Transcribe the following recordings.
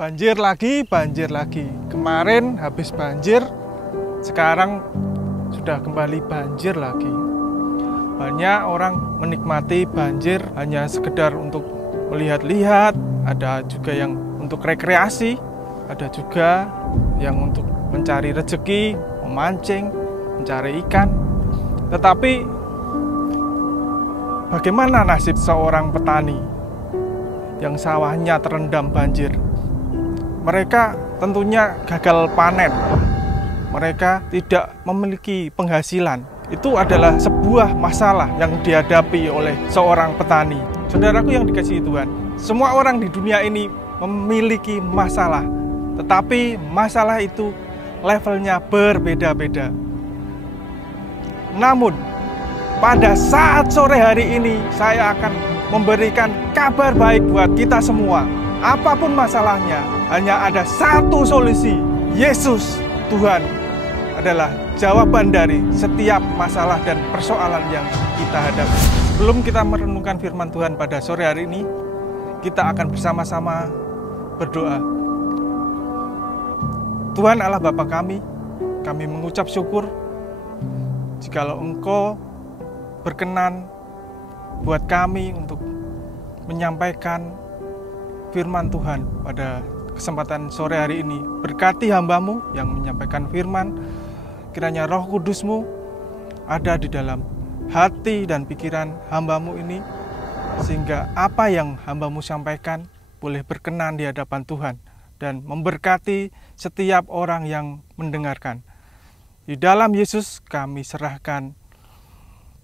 Banjir lagi. Kemarin habis banjir, sekarang sudah kembali banjir lagi. Banyak orang menikmati banjir hanya sekedar untuk melihat-lihat, ada juga yang untuk rekreasi, ada juga yang untuk mencari rezeki, memancing, mencari ikan. Tetapi bagaimana nasib seorang petani yang sawahnya terendam banjir? Mereka tentunya gagal panen. Mereka tidak memiliki penghasilan. Itu adalah sebuah masalah yang dihadapi oleh seorang petani. Saudaraku yang dikasihi Tuhan, semua orang di dunia ini memiliki masalah. Tetapi masalah itu levelnya berbeda-beda. Namun, pada saat sore hari ini, saya akan memberikan kabar baik buat kita semua. Apapun masalahnya, hanya ada satu solusi. Yesus, Tuhan, adalah jawaban dari setiap masalah dan persoalan yang kita hadapi. Sebelum kita merenungkan firman Tuhan pada sore hari ini, kita akan bersama-sama berdoa. Tuhan Allah Bapa kami mengucap syukur jikalau Engkau berkenan buat kami untuk menyampaikan firman Tuhan pada kesempatan sore hari ini. Berkati hamba-Mu yang menyampaikan firman, kiranya Roh Kudus-Mu ada di dalam hati dan pikiran hamba-Mu ini, sehingga apa yang hamba-Mu sampaikan boleh berkenan di hadapan Tuhan dan memberkati setiap orang yang mendengarkan. Di dalam Yesus kami serahkan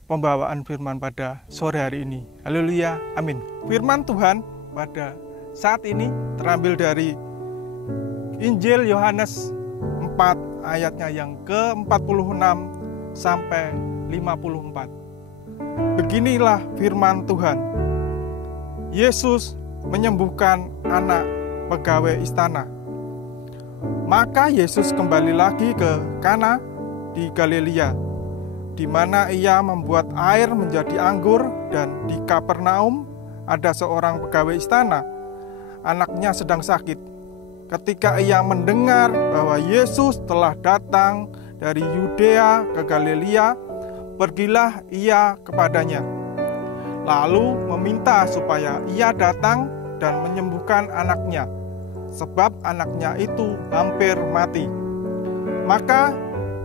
pembawaan firman pada sore hari ini. Haleluya, amin. Firman Tuhan pada saat ini terambil dari Injil Yohanes 4 ayatnya yang ke-46 sampai 54. Beginilah firman Tuhan. Yesus menyembuhkan anak pegawai istana. Maka Yesus kembali lagi ke Kana di Galilea, di mana ia membuat air menjadi anggur, dan di Kapernaum ada seorang pegawai istana. Anaknya sedang sakit. Ketika ia mendengar bahwa Yesus telah datang dari Yudea ke Galilea, pergilah ia kepadanya, lalu meminta supaya ia datang dan menyembuhkan anaknya, sebab anaknya itu hampir mati. Maka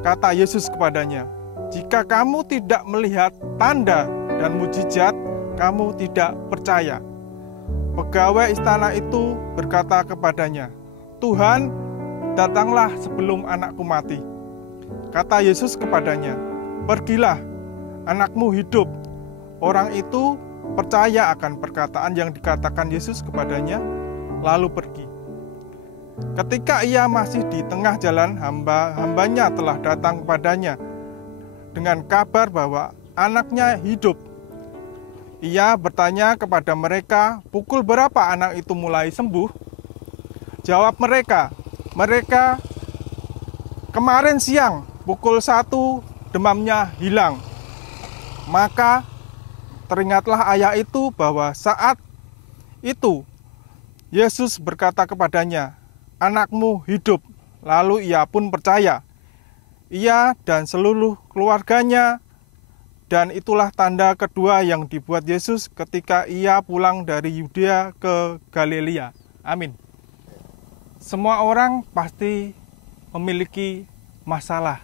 kata Yesus kepadanya, "Jika kamu tidak melihat tanda dan mujizat, kamu tidak percaya." Pegawai istana itu berkata kepadanya, "Tuhan, datanglah sebelum anakku mati." Kata Yesus kepadanya, "Pergilah, anakmu hidup." Orang itu percaya akan perkataan yang dikatakan Yesus kepadanya, lalu pergi. Ketika ia masih di tengah jalan, hambanya telah datang kepadanya dengan kabar bahwa anaknya hidup. Ia bertanya kepada mereka, "Pukul berapa anak itu mulai sembuh?" Jawab mereka, "Kemarin siang, pukul 1, demamnya hilang." Maka teringatlah ayah itu bahwa saat itu Yesus berkata kepadanya, "Anakmu hidup." Lalu ia pun percaya, ia dan seluruh keluarganya. Dan itulah tanda kedua yang dibuat Yesus ketika ia pulang dari Yudea ke Galilea. Amin. Semua orang pasti memiliki masalah.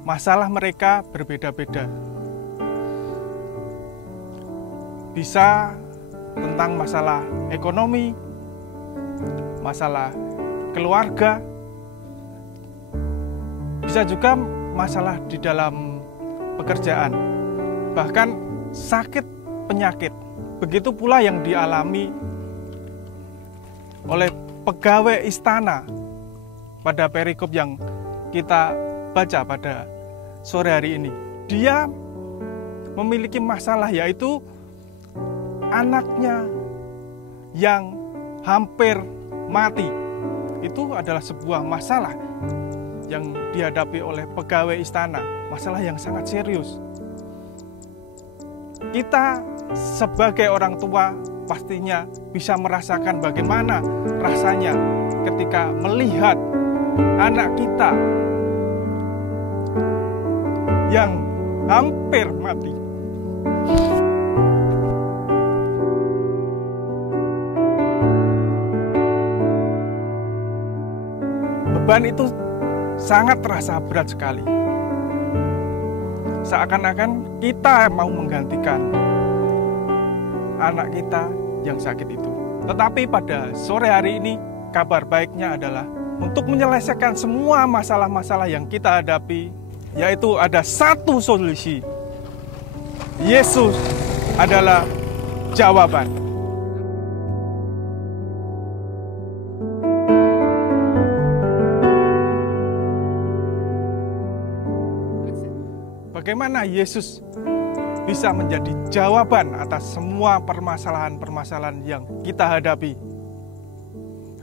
Masalah mereka berbeda-beda. Bisa tentang masalah ekonomi, masalah keluarga, bisa juga masalah di dalam pekerjaan, bahkan sakit penyakit. Begitu pula yang dialami oleh pegawai istana pada perikop yang kita baca pada sore hari ini. Dia memiliki masalah, yaitu anaknya yang hampir mati. Itu adalah sebuah masalah yang dihadapi oleh pegawai istana, masalah yang sangat serius. Kita sebagai orang tua pastinya bisa merasakan bagaimana rasanya ketika melihat anak kita yang hampir mati. Beban itu sangat terasa berat sekali. Seakan-akan kita mau menggantikan anak kita yang sakit itu. Tetapi pada sore hari ini, kabar baiknya adalah untuk menyelesaikan semua masalah-masalah yang kita hadapi, yaitu ada satu solusi. Yesus adalah jawaban. Bagaimana Yesus bisa menjadi jawaban atas semua permasalahan-permasalahan yang kita hadapi?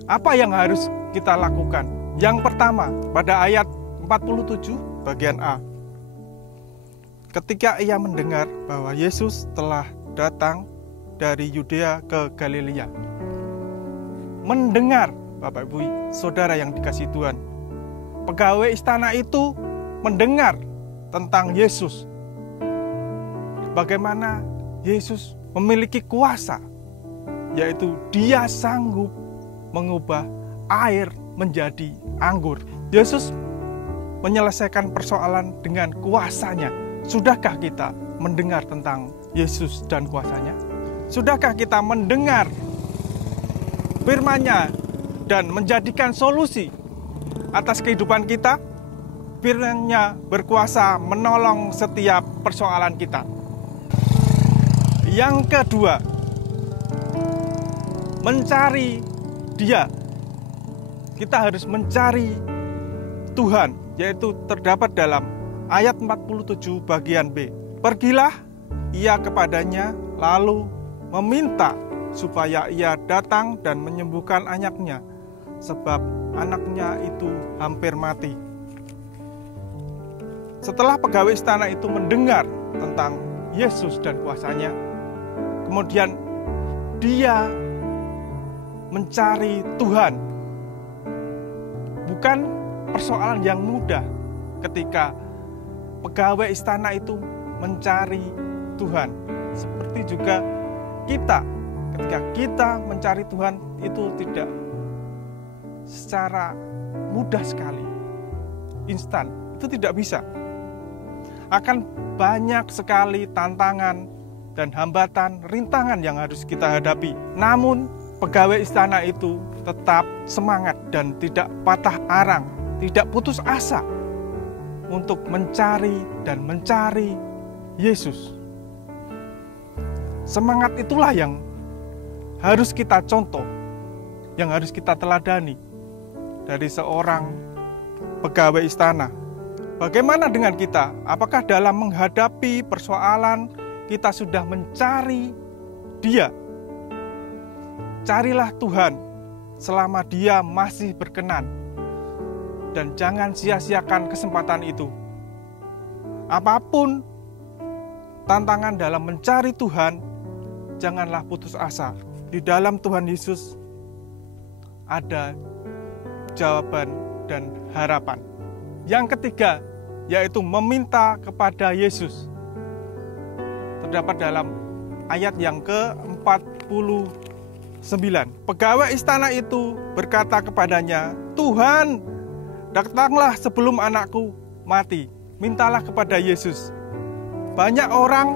Apa yang harus kita lakukan? Yang pertama, pada ayat 47 bagian A. Ketika ia mendengar bahwa Yesus telah datang dari Yudea ke Galilea. Mendengar, Bapak Ibu Saudara yang dikasihi Tuhan. Pegawai istana itu mendengar tentang Yesus. Bagaimana Yesus memiliki kuasa, yaitu Dia sanggup mengubah air menjadi anggur. Yesus menyelesaikan persoalan dengan kuasanya. Sudahkah kita mendengar tentang Yesus dan kuasanya? Sudahkah kita mendengar firman-Nya dan menjadikan solusi atas kehidupan kita? Firman-Nya berkuasa menolong setiap persoalan kita. Yang kedua, mencari Dia. Kita harus mencari Tuhan, yaitu terdapat dalam ayat 47 bagian B. Pergilah ia kepadanya, lalu meminta supaya ia datang dan menyembuhkan anaknya, sebab anaknya itu hampir mati. Setelah pegawai istana itu mendengar tentang Yesus dan kuasanya, kemudian dia mencari Tuhan. Bukan persoalan yang mudah ketika pegawai istana itu mencari Tuhan. Seperti juga kita, ketika kita mencari Tuhan itu tidak secara mudah sekali, instan, itu tidak bisa. Akan banyak sekali tantangan dan hambatan, rintangan yang harus kita hadapi. Namun, pegawai istana itu tetap semangat dan tidak patah arang, tidak putus asa untuk mencari dan mencari Yesus. Semangat itulah yang harus kita contoh, yang harus kita teladani dari seorang pegawai istana. Bagaimana dengan kita? Apakah dalam menghadapi persoalan kita sudah mencari Dia? Carilah Tuhan selama Dia masih berkenan, dan jangan sia-siakan kesempatan itu. Apapun tantangan dalam mencari Tuhan, janganlah putus asa. Di dalam Tuhan Yesus ada jawaban dan harapan. Yang ketiga, yaitu meminta kepada Yesus. Terdapat dalam ayat yang ke-49. Pegawai istana itu berkata kepadanya, "Tuhan, datanglah sebelum anakku mati. Mintalah kepada Yesus." Banyak orang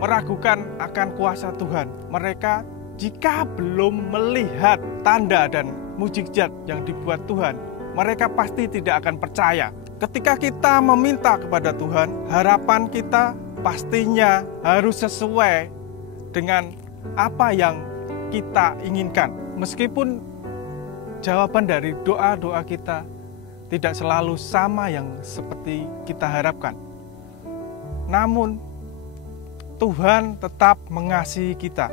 meragukan akan kuasa Tuhan. Mereka jika belum melihat tanda dan mukjizat yang dibuat Tuhan, mereka pasti tidak akan percaya. Ketika kita meminta kepada Tuhan, harapan kita pastinya harus sesuai dengan apa yang kita inginkan. Meskipun jawaban dari doa-doa kita tidak selalu sama yang seperti kita harapkan. Namun, Tuhan tetap mengasihi kita.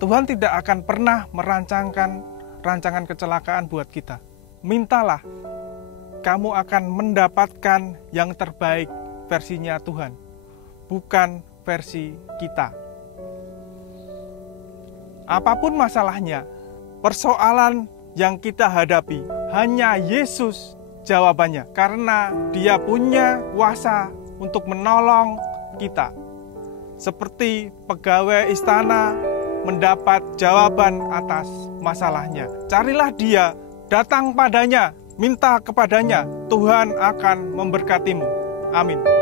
Tuhan tidak akan pernah merancangkan rancangan kecelakaan buat kita. Mintalah, kamu akan mendapatkan yang terbaik versinya Tuhan, bukan versi kita. Apapun masalahnya, persoalan yang kita hadapi, hanya Yesus jawabannya. Karena Dia punya kuasa untuk menolong kita. Seperti pegawai istana mendapat jawaban atas masalahnya. Carilah Dia, datang padanya, minta kepadanya, Tuhan akan memberkatimu. Amin.